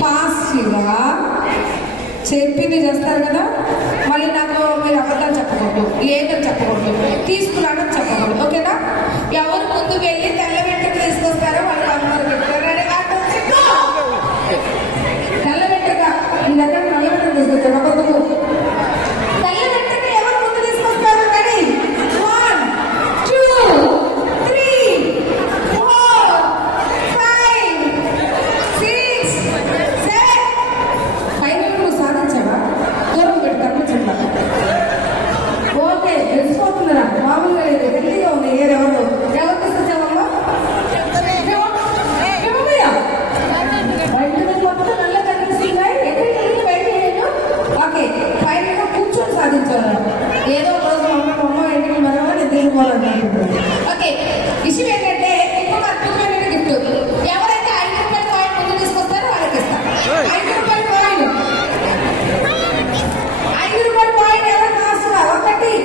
ఫాస్ట్గా చెప్పింది చేస్తారు కదా. మళ్ళీ నాకు మీరు అబద్ధాలు చెప్పకూడదు, లేదని చెప్పకూడదు, తీసుకున్నాడని చెప్పకూడదు. ఓకేనా? ఎవరు ముందుకు వెళ్ళి తెల్ల వెంట్రుక తీసుకొస్తారో వాళ్ళు అమ్మవారు తెల్ల వెంట్రుక మీ దగ్గర నల్ల వెంట్రుక తీసుకొచ్చారు. ఒక్కొక్కరు తెల్ల వెంట్రుక ఎవరు ముందు తీసుకొస్తారు? రెడీ? 1 2 3 4 5 6 7. ఫైనల్ నువ్వు సాధించావా? దూరం పెట్టి కనిపించట్లా. ఓకే, తెలిసిపోతుందిరా. మామూలుగా లేదు, గట్టిగా ఉంది. ఎవరు తీసుకొచ్చావమ్మా? కూర్చొని సాధించాలి. ఏదో ఒక రోజు అమ్మ ఇంటికి మనమో నేను తీసుకోవాలనుకుంటున్నాను. ఓకే, విషయం ఏంటంటే ఇప్పుడు అద్భుతమైన గిఫ్ట్. ఎవరైతే 5 రూపాయల కాయిన్ ముందు తీసుకొస్తారో వాళ్ళకి ఇస్తాం. 5 రూపాయల కాయిన్, 5 రూపాయల కాయిన్ ఎవరు కాస్తా? 1 2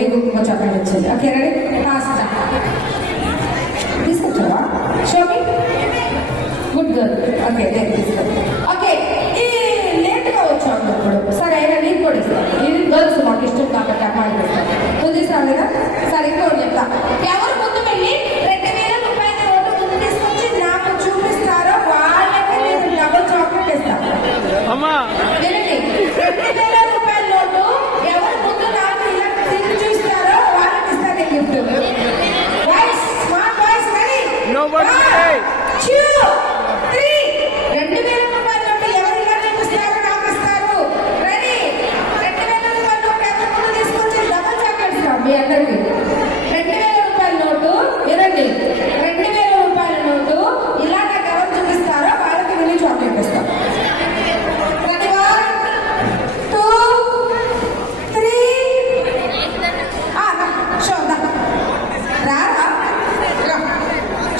నీకు ఇంకో చాక్లెట్ వచ్చింది. Okay, ready? కాస్తా తీసుకొచ్చావా? Xiaomi good girl. ఓకే, నేను తీసుకొచ్చాను. ఓకే, లేట్గా వచ్చాను ఇప్పుడు. సరే అయినా నీకు కూడా ఇస్తాను. ఇది గర్ల్స్ మాకు ఇష్టం కాబట్టి అమ్మాయిలు ఇస్తాను. నువ్వు తీసుకురా లేదా? సరే ఇంకోటి చెప్తా. ఎవరు ముందు వెళ్ళి 2000 రూపాయల నోటు ముందు తీసుకొచ్చి నాకు చూపిస్తారో వాళ్ళకి నేను డబుల్ చాక్లెట్ ఇస్తాను. వినండి, 2000 రూపాయల నోటు ఎవరు ముందు నాకు ఇలా తిరిగి చూస్తారో వాళ్ళకి ఇస్తాను gift. Boys, smart boys, ready? 1 2 3. 2000 రూపాయల నోటు ఎవరు ఇలా చూపిస్తారో నాకు ఇస్తారు. రెడీ? 2000 రూపాయల నోటు ఎవరు ముందు తీసుకొచ్చి డబుల్ చాక్లెట్ ఇస్తాం మీ అందరికి. 2000 రూపాయల నోటు వినండి, 2000 రూపాయల నోటు ఇలా నాకు ఎవరు చూపిస్తారో వాళ్ళకి నేను చాక్లెట్ ఇస్తాం. రెడీ? 1 2 3. రారా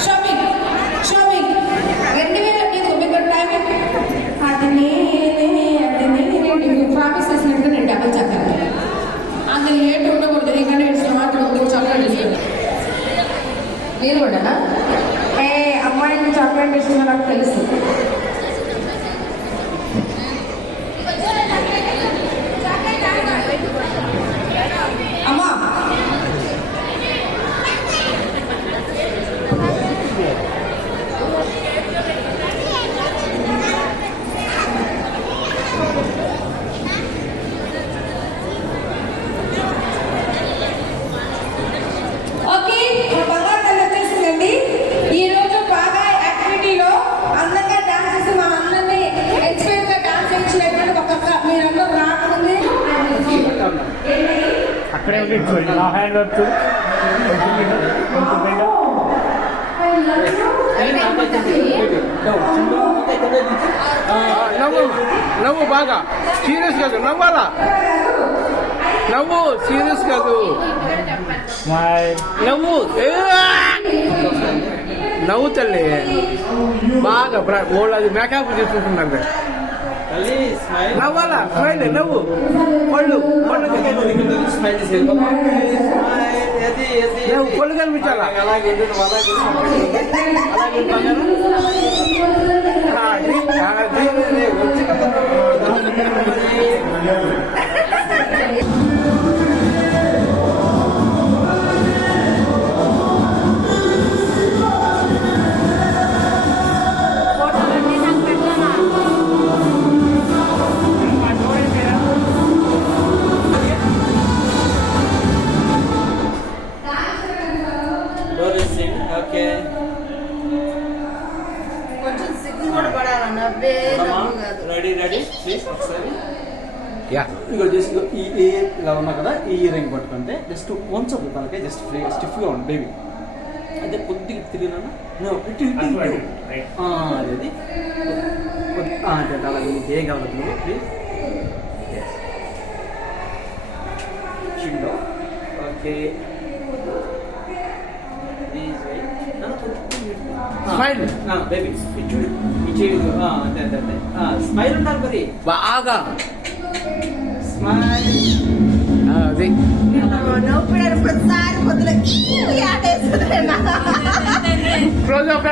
షాపింగ్ 2000 నీకు మీకు టైం అది నేను ప్రామిస్ చేసినట్టు నేను డబల్ చెప్పాను. అందులో లేట్ ఉండకూడదు. ఇంకా నేను స్మార్ట్ చాక్లెట్ ఇస్తాను. నేను కూడా అమ్మాయికి చాక్లెట్ ఇస్తున్నా నాకు తెలుసు. అమ్మా ఓకే, మా బంగారు తల్లి వచ్చేసిందండి. ఈ రోజు బాగా యాక్టివిటీలో అందంగా డాన్స్ చేసి మా అందరినీ ఎక్స్పీరియన్స్ గా డాన్స్ చేయించినటువంటి ఒక్కొక్క మీరందరూ రాకముందే అక్కడే ఉంది. నా హ్యాండ్ వర్క్ నవ్వు బాగా సీరియస్ కాదు, నవ్వాలా? నవ్వు సీరియస్ కాదు, నవ్వు నవ్వు తల్లి బాగా వాళ్ళు అది మేకప్ చేసుకుంటున్నారు. నవ్వాలా? స్మైల్, నవ్వు, పళ్ళు పళ్ళు కనిపించాలా? కొంచెం సిగ్గు కూడా పడాలన్న. రెడీ రెడీ ప్లీజ్ ఒకసారి. యా, ఇగో జస్ట్ ఈ ఇలా ఉన్నా కదా, ఈ ఇయర్ రింగ్ పట్టుకుంటే జస్ట్ వంచదు తనకే, జస్ట్ ఫ్రీ స్టిఫ్గా ఉంది బేబీ. అదే కొద్దిగా తిరిగినా ఇటు ఇటు ఇటు అది అదే అలాగే నీకు ఏం కావాలి నువ్వు ప్లీజ్. చిన్నో ఓకే స్మైల్ బేబీ ఇటు ఇటు అదే అదే అదే స్మైల్ ఉండాలి మరి బాగా. స్మైల్ అది నవ్వుడారు ప్రతిసారి పొద్దున క్లోజ్ అప్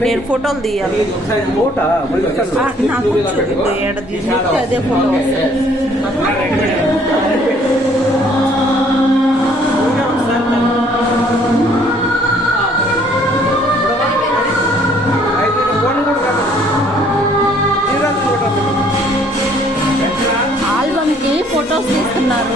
నేను ఫోటోలు తీయాలి ఒకసారి ఫోటా మళ్ళీ ఆ, నాకు వచ్చు. ఇప్పుడు ఏడ తీసుకుంటే అదే ఫోటో ఆల్బమ్ కి ఫొటోస్ తీస్తున్నారు.